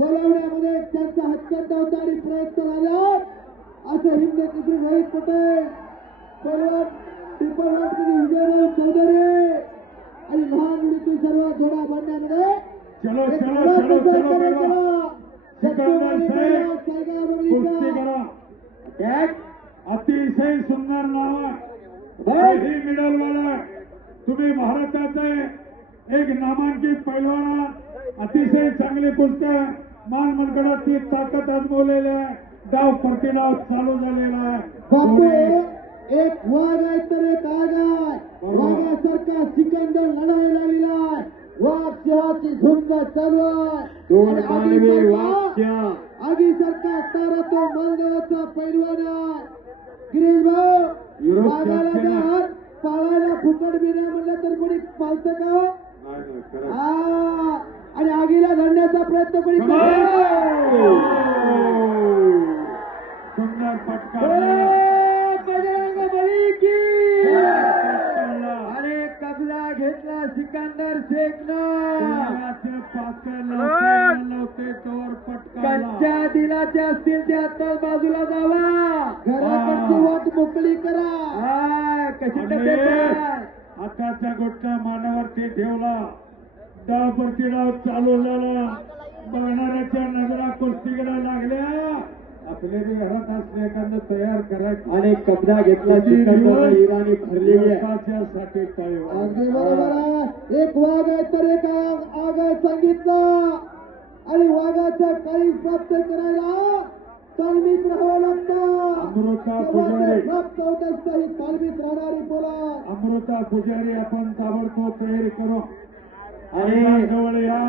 बोलावण्यामध्ये त्यांचा हत्याचारी प्रयत्न झाल्यात असं हिंद केसरी रोहित पटेल, पैलवान टिपरवाडकरी विजयराव चौधरी आणि लहान मुलीतील सर्व घोडा बांधण्यामध्ये चलो चलो चलो चलो कुस्ती करा. अतिशय सुंदर नाव आहे मिडलवाला. तुम्ही महाराष्ट्राचे एक नामांकित पैलवान, अतिशय चांगली कुस्ती, मान मनगडाची ताकद आजमवलेली आहे. डाव प्रतिडाव चालू झालेला आहे. बापू एक वाघ आहे तर एक आग आहे. वाघासारखा सिकंदर लढायला लागलेला आहे. वाघ सिंहाची झुंज चालू आहे. आगीसारखा तारा तो मालदेवाचा पैलवान आहे. गिरीश भाऊ, वाघाला जर पाळायला फुकट बिना म्हणलं तर कोणी पालतं का? आणि आगीला धरण्याचा प्रयत्न कोणी सुंदर फटका. अरे कबला घेतला सिकंदर शेखनं. कच्च्या दिलाचे असतील ते आता बाजूला जावा. घराकडची वाट मोकळी करा. कशी हाताचा गोष्टा मानावरती ठेवला. डाव प्रतिडाव चालू झाला. बघणाऱ्याच्या नजरा कुस्तीकडे लागल्या. आपले बी घरात असले एखादं तयार करायचं आणि कब्जा घेतला इराणी भरलेली साठी तळेवा. अगदी बरोबर आहे. एक वाघ आहे तर एक आग आहे सांगितलं. आणि वाघाच्या काही प्राप्त करायला तालमीत राहावं लागतं. अमृता पुजारी प्राप्त होत असतं ही तालमीत राहणारी बोला. अमृता पुजारी आपण ताबडतोब तयारी करू. आणि जवळ या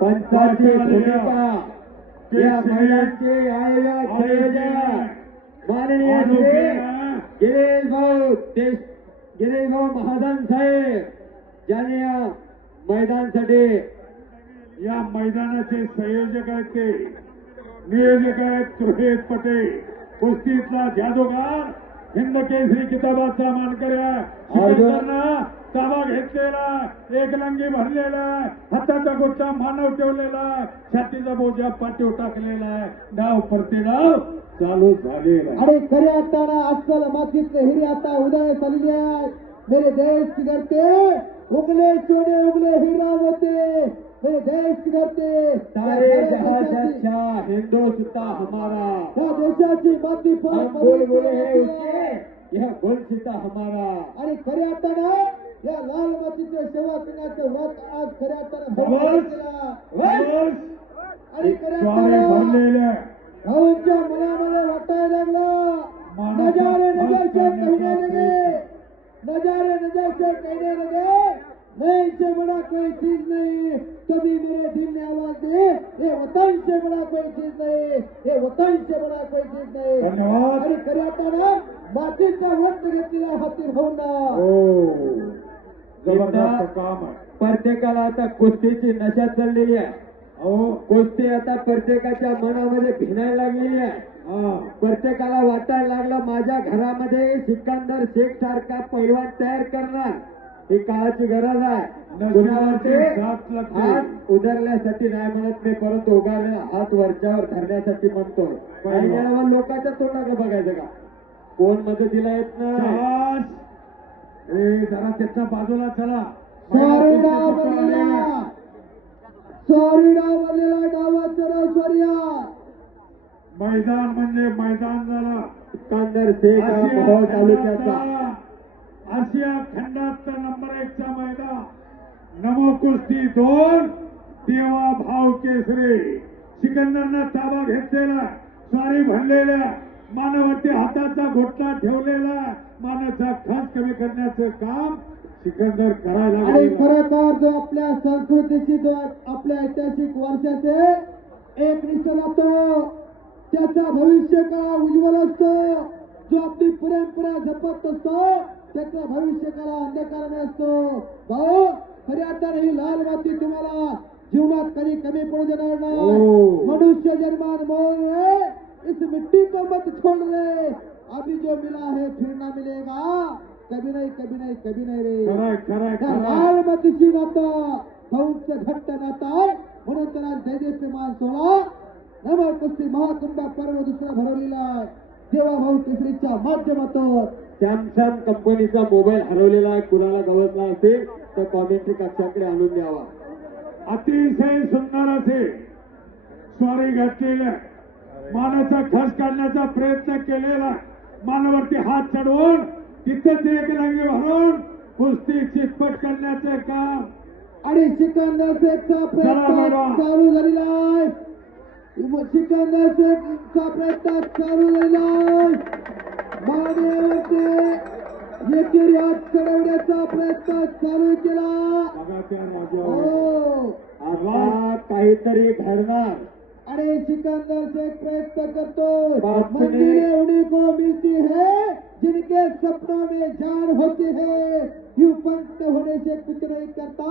पंचाची भूमिका या महिलांचे माननीय गिरीश भाऊ महाजन साहेब ज्याने या मैदानासाठी या मैदानाचे संयोजक आहेत, ते नियोजक आहेत रोहित पटेल. कुस्तीतला जादूगार, हिंद केसरी किताबाचा मानकरी आहे. ताबा घेतलेला, एक लंगी भरलेला, हाताचा गोष्टा मानव ठेवलेला, छातीचा बोजा पाठीव टाकलेला आहे. डाव प्रतिडाव चालू झालेला. आणि खऱ्या अर्थानं अस्सल मातीतले हिरे आता उदय चालले आहेत. मेरे देश की धरती उगले सोने उगले हीरा होते. मेरे देश की धरती सारे जहां हिंदुस्तान हमारा. त्या देशाची माती पर बोले है उसके यह गोलसिता हमारा. आणि खऱ्या अर्थानं या लाल मातीच्या सेवा करण्याचं व्रत आज खऱ्या अर्थानं आणि खऱ्या भाऊंच्या मनामध्ये वाटायला लागला. नजारे नजर से कहने लगे, नजारे नजर से कहने लगे, नहीं से बड़ा कोई चीज नहीं. तभी मेरे दिल ने आवाज दी, ये वतन से बड़ा कोई चीज नहीं, ये वतन से बड़ा कोई चीज नहीं. आणि खऱ्या अर्थानं मातीचा व्रत घेतलेला हाती भाऊंना. जबरदस्त काम आहे. प्रत्येकाला आता कुस्तीची नशा चाललेली आहे. कुस्ती आता प्रत्येकाच्या मनामध्ये भिनायला लागलेली आहे. प्रत्येकाला वाटायला लागलं माझ्या घरामध्ये सिकंदर शेख सारखा पैलवान तयार करणार. ही काळाची गरज आहे. हात उधरण्यासाठी नाही म्हणत मी, परंतु उगारलेला हात वरच्यावर धरण्यासाठी म्हणतो. काही लोकांच्या तोंडाकडे बघायचं का, कोण मदतीला येत नाही. जरा त्याच्या बाजूला चला. मैदान म्हणजे मैदान झाला. सिकंदर शेख मोहोळ तालुक्याचा आशिया खंडातला नंबर 1चा मैदान. नमो कुस्ती 2 देवा भाव केसरी. सिकंदरनं ताबा घेतलेला, स्वारी भरलेल्या, मानावरती हाताचा घोटला ठेवलेला, मानाचा खास कमी करण्याचं काम सिकंदर करायला. आणि खरं जो आपल्या संस्कृतीशी, जो आपल्या ऐतिहासिक वर्षाचे एक निष्ठ राहतो, त्याचा भविष्य काळ उज्ज्वल असतो. जो आपली परंपरा जपत असतो त्याचा भविष्य काळ अंधकाराने असतो. भाऊ खऱ्या अर्थाने ही लाल माती तुम्हाला जीवनात कधी कमी पडू देणार नाही. मनुष्य जन्मान मोल रे, इस मिट्टी को मत छोड़ रे. अभी जो मिला है फिर ना मिलेगा. कभी नाही कभी नाही कभी नाही रे. लाल मातीची नातं भाऊंचं घट्ट नातं म्हणून तर आज दैदेप्यमान सोहळा नमो कुस्ती महाकुंभ पर्व दुसरा भरवलेला आहे. देवा भाऊ केसरीच्या माध्यमातून सॅमसंग कंपनीचा मोबाईल हरवलेला आहे. कुणाला गवतला असेल तर कॉमेंट्री कक्षाकडे आणून द्यावा. अतिशय सुंदर असे स्वारी घातलेल्या मानाचा खस काढण्याचा प्रयत्न केलेला मानावरती हात चढवून तिथंच एक रंगी भरून कुस्ती चितपट करण्याचे काम आणि सिकंदर शेखचा प्रयत्न मॅडम. चालू झालेला आहे. सिकंदर शेखचा प्रयत्न चालू झालेला आहे. मानेवरती एकेरी हात चढवण्याचा प्रयत्न चालू केला. बघाच्या राजावर हो आता काहीतरी घडणार. अरे सिकंदर शेख प्रयत्न करतो. बापरे. मंदिरें उन्हीं को मिलती है जिनके सपनों में जान होती है. यूं पंक्त होने से कुछ नहीं करता,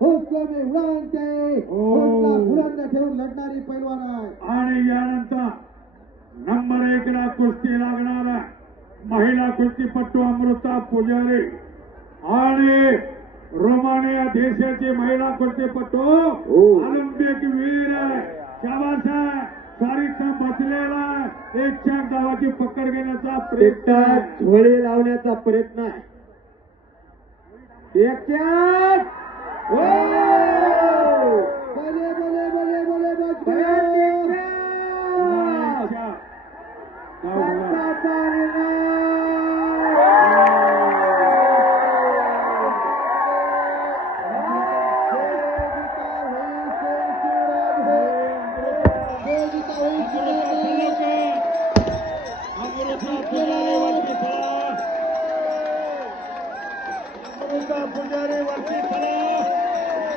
हौसले में उड़ान चाहिए. हौसला बुलंद ठेवून लढणारी पैलवान आहे. आणि यानंतर नंबर 1 ला कुस्ती लागणार आहे. महिला कुस्तीपटू अमृता पुजारी आणि रोमानिया देशाची महिला कुस्तीपटू ऑलिम्पिक वीर आहे. शाबास आहे. सारीचा बसलेला आहे. एक चार धावाची पकड घेण्याचा प्रयत्न एकटा आहे. झोळी लावण्याचा प्रयत्न आहे. एक चार.